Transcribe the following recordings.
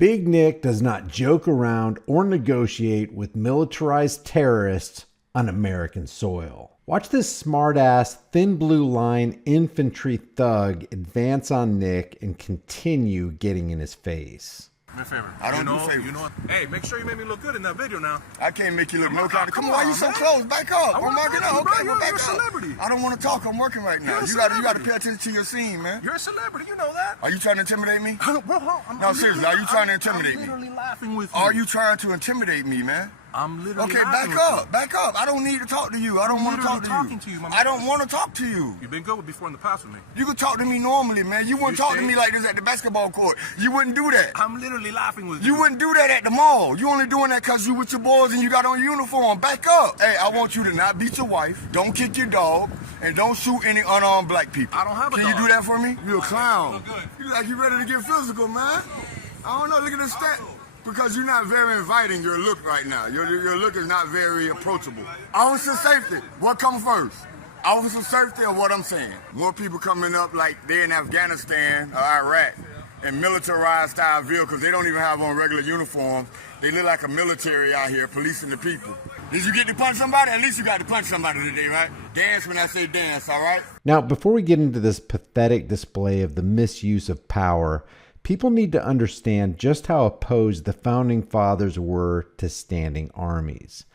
Big Nick does not joke around or negotiate with militarized terrorists on American soil. Watch this smartass, thin blue line infantry thug advance on Nick and continue getting in his face. Me a favor. I don't do favors. You know what? Hey, make sure you make me look good in that video now. I can't make you look no kind of. Come on, why you so close? Back up. I'm marking up. Okay, you're back a up. celebrity. I don't want to talk. I'm working right now. You got to pay attention to your scene, man. You're a celebrity. You know that. Are you trying to intimidate me? No, seriously. Are you trying to intimidate me? I'm literally laughing with you. Are you trying to intimidate me, man? I'm literally okay, back up. Back up. I don't need to talk to you. I don't want to talk to you. Talking to you, I don't want to talk to you. You've been good before in the past with me. You could talk to me normally, man. You wouldn't talk to me like this at the basketball court. You wouldn't do that. I'm literally laughing with you. You wouldn't do that at the mall. You only doing that because you with your boys and you got on uniform. Back up. Hey, I want you to not beat your wife, don't kick your dog, and don't shoot any unarmed black people. I don't have a dog. Can you do that for me? You're a clown. Look good. You look like you ready to get physical, man. I don't know. Look at this stat. Because you're not very inviting, your look right now. Your look is not very approachable. Officer safety, what comes first? Officer safety or what I'm saying? More people coming up like they're in Afghanistan or Iraq in militarized style vehicles. They don't even have on regular uniforms. They look like a military out here policing the people. Did you get to punch somebody? At least you got to punch somebody today, right? Dance when I say dance, all right? Now, before we get into this pathetic display of the misuse of power, people need to understand just how opposed the Founding Fathers were to standing armies.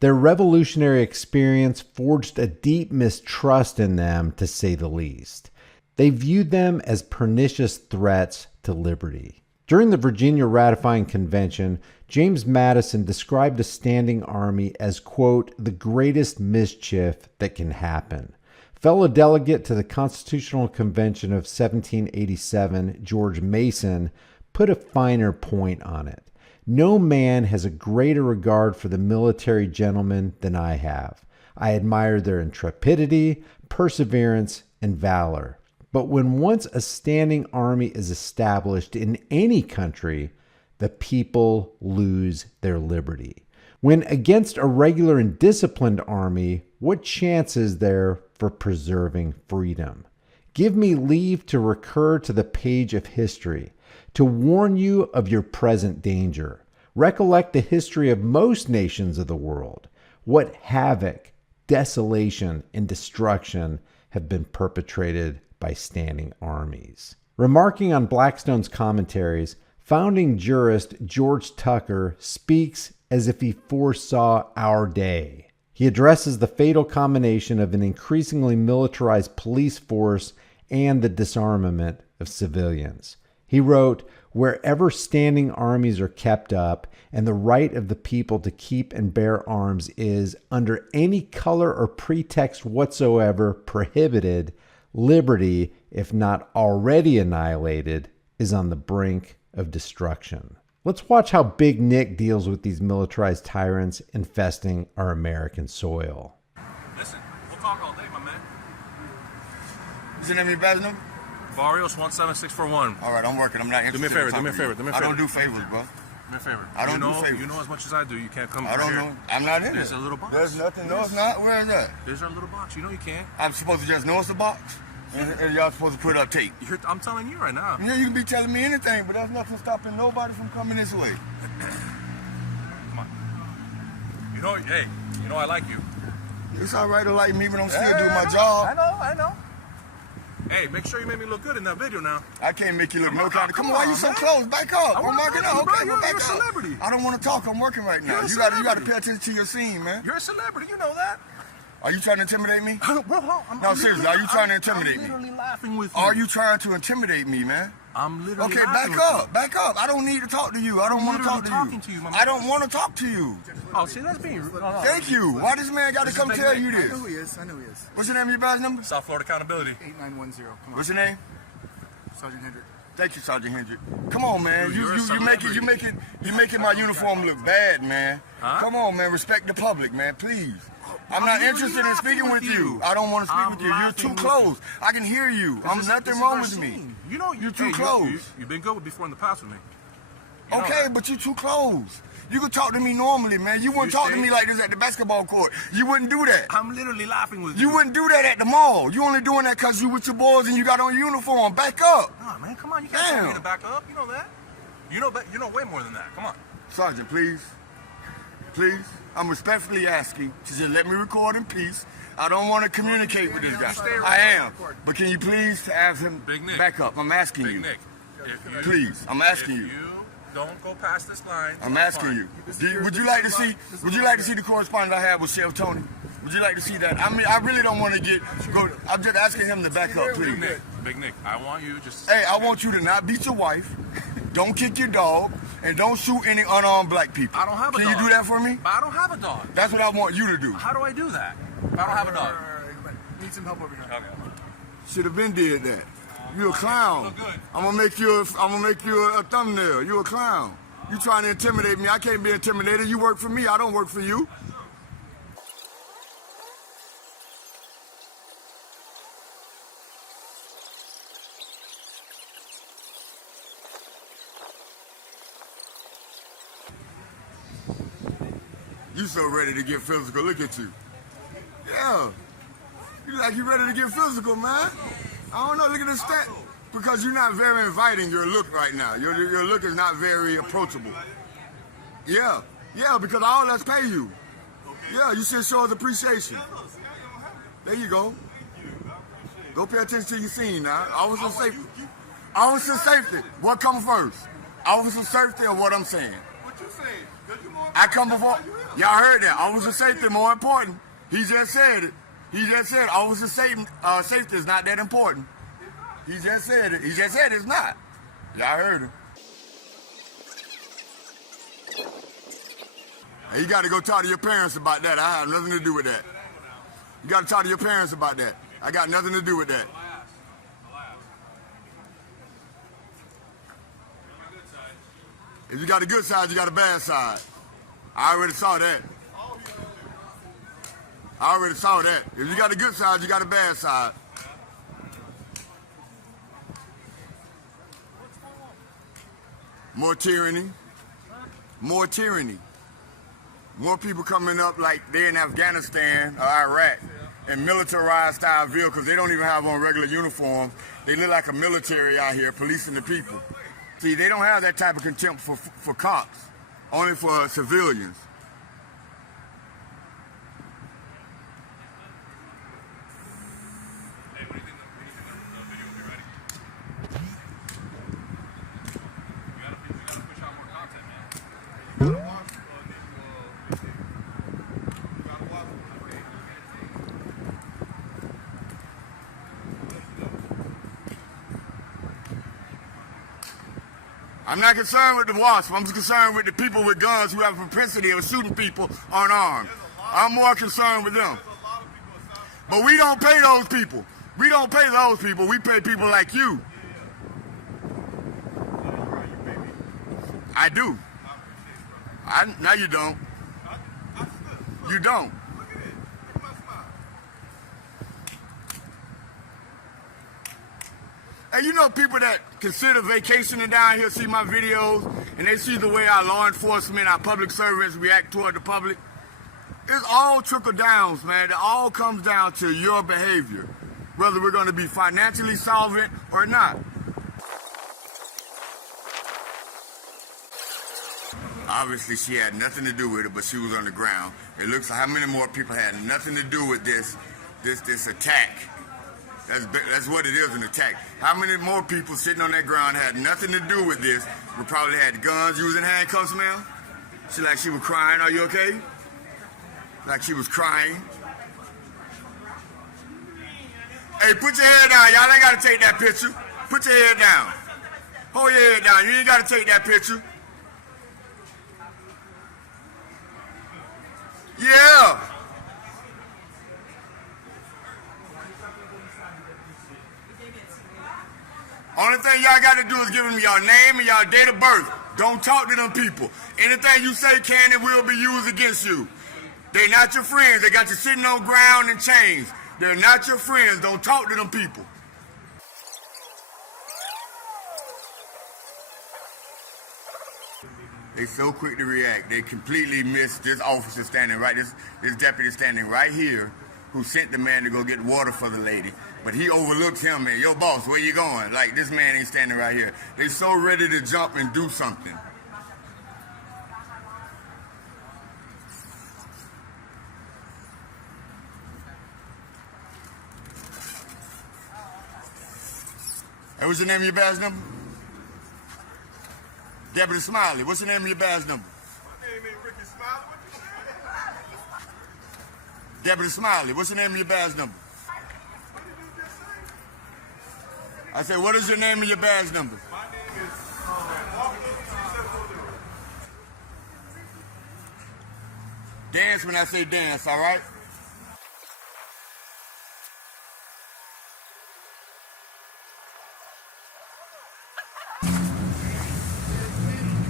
Their revolutionary experience forged a deep mistrust in them, to say the least. They viewed them as pernicious threats to liberty. During the Virginia Ratifying Convention, James Madison described a standing army as, quote, the greatest mischief that can happen. Fellow delegate to the Constitutional Convention of 1787, George Mason, put a finer point on it. No man has a greater regard for the military gentlemen than I have. I admire their intrepidity, perseverance, and valor. But when once a standing army is established in any country, the people lose their liberty. When against a regular and disciplined army, what chance is there for preserving freedom? Give me leave to recur to the page of history, to warn you of your present danger. Recollect the history of most nations of the world. What havoc, desolation, and destruction have been perpetrated by standing armies. Remarking on Blackstone's commentaries, founding jurist George Tucker speaks as if he foresaw our day. He addresses the fatal combination of an increasingly militarized police force and the disarmament of civilians. He wrote, "Wherever standing armies are kept up and the right of the people to keep and bear arms is, under any color or pretext whatsoever, prohibited, liberty, if not already annihilated, is on the brink of destruction." Let's watch how Big Nick deals with these militarized tyrants infesting our American soil. Listen, we'll talk all day, my man. Is your name your badge number? Barrios 17641. All right, I'm working. I'm not interested. Do me a favor. Do me a favor. Do me a favor. I don't do favors, bro. Do me a favor. I don't do favors. You know as much as I do. You can't come. I don't know. I'm not in There's it. a little box. There's nothing. No, it's not. Where is that? There's our little box. You know you can't. I'm supposed to just know it's a box? And y'all supposed to put up tape? I'm telling you right now. Yeah, you can be telling me anything, but there's nothing stopping nobody from coming this way. Come on. You know, hey, you know I like you. It's all right to like me, but I'm still doing my job. I know. Hey, make sure you make me look good in that video now. I can't make you look no kind of. Come on, why you so close? Back up. I'm marking up. Okay, you're back a up. celebrity. I don't want to talk. I'm working right now. You got to pay attention to your scene, man. You're a celebrity. You know that. Are you trying to intimidate me? No, seriously, are you trying to intimidate me? I'm literally laughing with you. Are you trying to intimidate me, man? I'm literally okay, laughing back up. I don't need to talk to you. I don't want to talk to you. I don't want to talk to you. Oh, see, that's being rude. No. Thank you. Why this man got to come tell you this? I know he is. What's your name, your badge number? South Florida Accountability. 8910. Come on. What's your name? Sergeant Hendrick. Thank you, Sergeant Hendrick. Come on, man. Dude, You making my uniform look bad, man. Huh? Come on, man. Respect the public, man. Please. I'm not interested in speaking with you. I don't want to speak with you. You're too close. I can hear you. Nothing wrong with me. You know, you're too close. You've been good before in the past with me. Okay, but you're too close. You could talk to me normally, man. You wouldn't talk to me like this at the basketball court. You wouldn't do that. I'm literally laughing with you. You wouldn't do that at the mall. You only doing that because you with your boys and you got on uniform. Back up. Nah, man, come on. You can't tell me to back up. You know that. You know way more than that. Come on. Sergeant, please. Please. I'm respectfully asking to just let me record in peace. I don't want to communicate with this guy. I am. But can you please have him back up? I'm asking you. Nick, please, I'm asking you. You don't go past this line. I'm asking you. Would you like to see the correspondence I had with Sheriff Tony? Would you like to see that? I mean, I really don't want to I'm just asking him to back up, please. Big Nick, I want you just... Hey, I want you to not beat your wife, don't kick your dog, and don't shoot any unarmed black people. I don't have a dog. Can you do that for me? But I don't have a dog. That's what I want you to do. How do I do that? If I don't have a dog. Need some help over here. Okay. Should have been did that. You a clown. I'm gonna make you a thumbnail. You a clown. You trying to intimidate me. I can't be intimidated. You work for me. I don't work for you. You so ready to get physical. Look at you. Yeah. You like you ready to get physical, man. I don't know. Look at this stat. Because you're not very inviting, your look right now. Your look is not very approachable. Yeah. Yeah, because all us pay you. Yeah, you should show us appreciation. There you go. Go pay attention to your scene now. Officer safety. Officer safety. What comes first? Officer safety or what I'm saying? What you saying? I come before. Y'all heard that. Officer safety more important. He just said it. He just said officer safety is not that important. He just said it. He just said it's not. Y'all heard him. Hey, you got to go talk to your parents about that. I have nothing to do with that. You got to talk to your parents about that. I got nothing to do with that. If you got a good side, you got a bad side. I already saw that. I already saw that. If you got a good side, you got a bad side. More tyranny. More tyranny. More people coming up like they're in Afghanistan or Iraq in militarized style vehicles. They don't even have on regular uniforms. They look like a military out here policing the people. See, they don't have that type of contempt for cops, only for civilians. I'm not concerned with the WASP. I'm concerned with the people with guns who have a propensity of shooting people unarmed. I'm more concerned with them. But we don't pay those people. We don't pay those people. We pay people like you. I do. No, you don't. You don't. And you know people that consider vacationing down here see my videos and they see the way our law enforcement, our public servants react toward the public. It's all trickle downs, man. It all comes down to your behavior, whether we're going to be financially solvent or not. Obviously, she had nothing to do with it, but she was on the ground. It looks like how many more people had nothing to do with this attack. That's what it is, an attack. How many more people sitting on that ground had nothing to do with this? We probably had guns using handcuffs, ma'am. She like she was crying. Are you okay? Like she was crying. Hey, put your head down. Y'all ain't got to take that picture. Put your head down. Hold your head down. You ain't got to take that picture. Yeah. Only thing y'all got to do is give them your name and your date of birth. Don't talk to them people. Anything you say can and will be used against you. They're not your friends. They got you sitting on ground in chains. They're not your friends. Don't talk to them people. They so quick to react. They completely missed this officer standing right, this deputy standing right here who sent the man to go get water for the lady. But he overlooks him and, yo, boss, where you going? Like, this man ain't standing right here. They so ready to jump and do something. Hey, what's the name of your badge number? Deputy Smiley, what's the name of your badge number? My name ain't Ricky Smiley. What you say? Deputy Smiley, what's the name of your badge number? What did you just say? I said, what is your name and your badge number? My name is Walker 3700. Dance when I say dance, all right?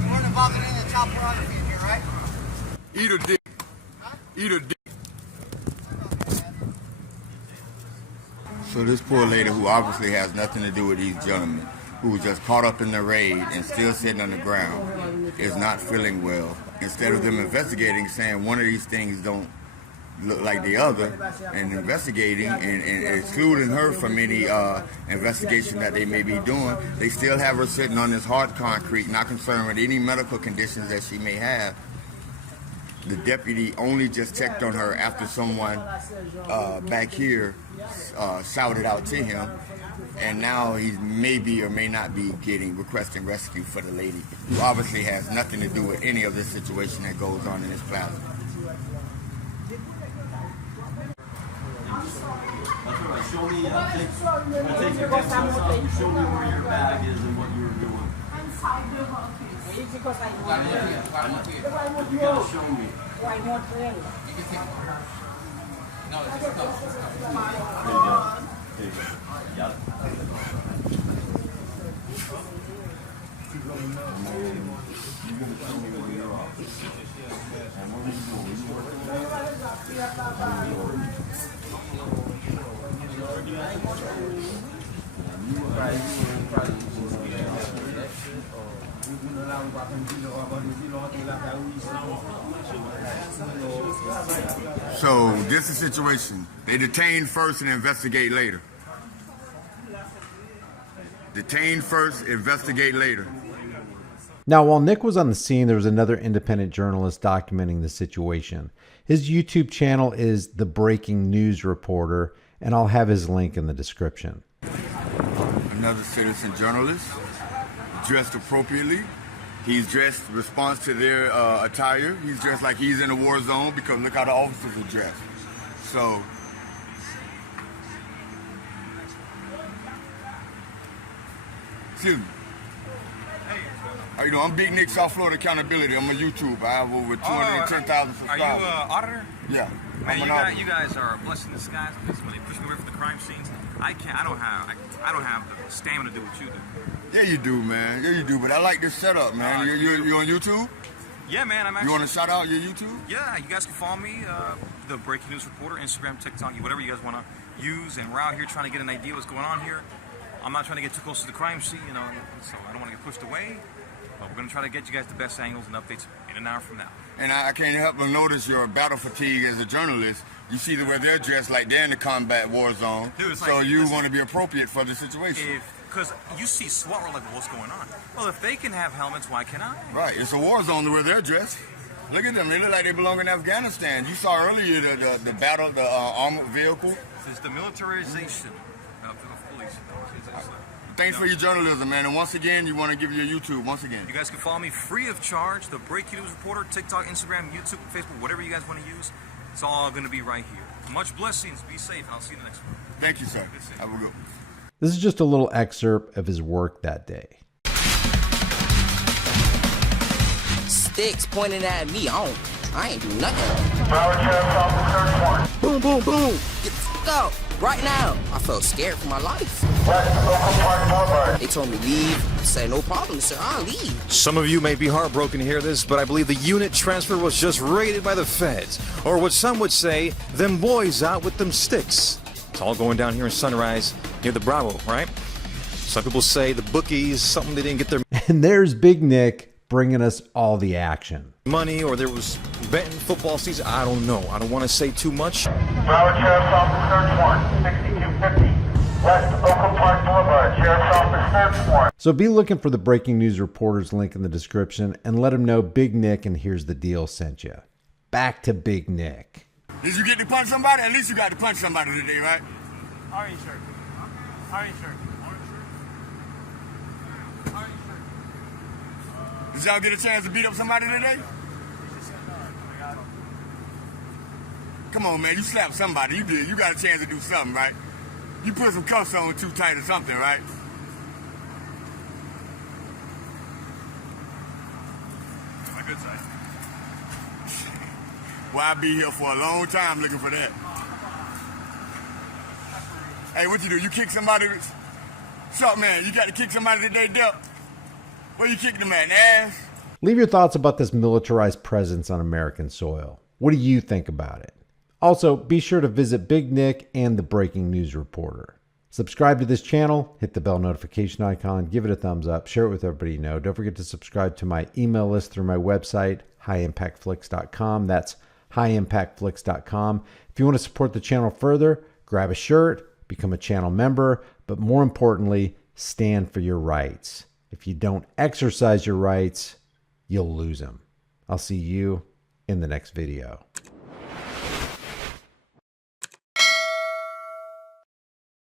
You weren't involved in any child pornography in here, right? Eat a dick. Eat a dick. So this poor lady who obviously has nothing to do with these gentlemen, who was just caught up in the raid and still sitting on the ground, is not feeling well. Instead of them investigating, saying one of these things don't look like the other, and investigating and excluding her from any investigation that they may be doing, they still have her sitting on this hard concrete, not concerned with any medical conditions that she may have. The deputy only just checked on her after someone back here shouted out to him, and now he maybe or may not be requesting rescue for the lady, who obviously has nothing to do with any of this situation that goes on in this plaza. That's all right. Show me, take your distance out. Show me where your bag is and what you were doing. You gotta show me. There you go. Got it. You're gonna tell me where you're off. And what are you doing? So this is the situation. They detain first and investigate later. Detain first, investigate later. Now, while Nick was on the scene, there was another independent journalist documenting the situation. His YouTube channel is The Breaking News Reporter, and I'll have his link in the description. Another citizen journalist, dressed appropriately. He's dressed in response to their attire. He's dressed like he's in a war zone, because look how the officers are dressed. So, excuse me. How you doing? I'm Big Nick, South Florida Accountability. I'm on YouTube. I have over 210,000 subscribers. Are you an auditor? Yeah. Man, you guys are a blessing in disguise. When they push me away from the crime scenes, I don't have the stamina to do what you do. Yeah, you do, man. Yeah, you do. But I like this setup, man. You on YouTube? Yeah, man. I'm actually. You want to shout out your YouTube? Yeah, you guys can follow me, the Breaking News Reporter, Instagram, TikTok, whatever you guys want to use. And we're out here trying to get an idea what's going on here. I'm not trying to get too close to the crime scene, so I don't want to get pushed away. But we're going to try to get you guys the best angles and updates in an hour from now. And I can't help but notice your battle fatigue as a journalist. You see the way they're dressed like they're in the combat war zone. Dude, so like, you want to be appropriate for the situation. Because you see SWAT, we're like, what's going on? Well, if they can have helmets, why can't I? Right, it's a war zone where they're dressed. Look at them, they look like they belong in Afghanistan. You saw earlier the battle, the armored vehicle. This is the militarization of police. Thanks for your journalism, man. And once again, you want to give your YouTube, once again. You guys can follow me free of charge, the Breaking News Reporter, TikTok, Instagram, YouTube, Facebook, whatever you guys want to use. It's all going to be right here. Much blessings. Be safe, and I'll see you in the next one. Thank you, sir. Have a good one. This is just a little excerpt of his work that day. Sticks pointing at me. I ain't do nothing. Power chest off Boom, boom, boom. Get the fuck out. Right now. I felt scared for my life. They told me leave. I said, no problem, sir. I'll leave. Some of you may be heartbroken to hear this, but I believe the unit transfer was just raided by the feds. Or what some would say, them boys out with them sticks. It's all going down here in Sunrise near the Bravo, right? Some people say the bookies, something they didn't get their... And there's Big Nick bringing us all the action. Money, or there was betting football season. I don't know. I don't want to say too much. Broward Sheriff's Office search warrant, 6250 West Oakland Park Boulevard. Sheriff's Office search warrant. So be looking for the Breaking News Reporters link in the description and let them know Big Nick and Here's the Deal sent you. Back to Big Nick. Did you get to punch somebody? At least you got to punch somebody today, right? Orange shirt. Orange shirt. Did y'all get a chance to beat up somebody today? Come on, man. You slapped somebody. You did. You got a chance to do something, right? You put some cuffs on too tight or something, right? My good side. Well, I'll be here for a long time looking for that. Hey, what you do? You kick somebody? Short man, you got to kick somebody today, Dep? Where you kicking them at, in the ass? Leave your thoughts about this militarized presence on American soil. What do you think about it? Also, be sure to visit Big Nick and the Breaking News Reporter. Subscribe to this channel, hit the bell notification icon, give it a thumbs up, share it with everybody you know. Don't forget to subscribe to my email list through my website, highimpactflix.com. That's highimpactflix.com. If you want to support the channel further, grab a shirt, become a channel member, but more importantly, stand for your rights. If you don't exercise your rights, you'll lose them. I'll see you in the next video.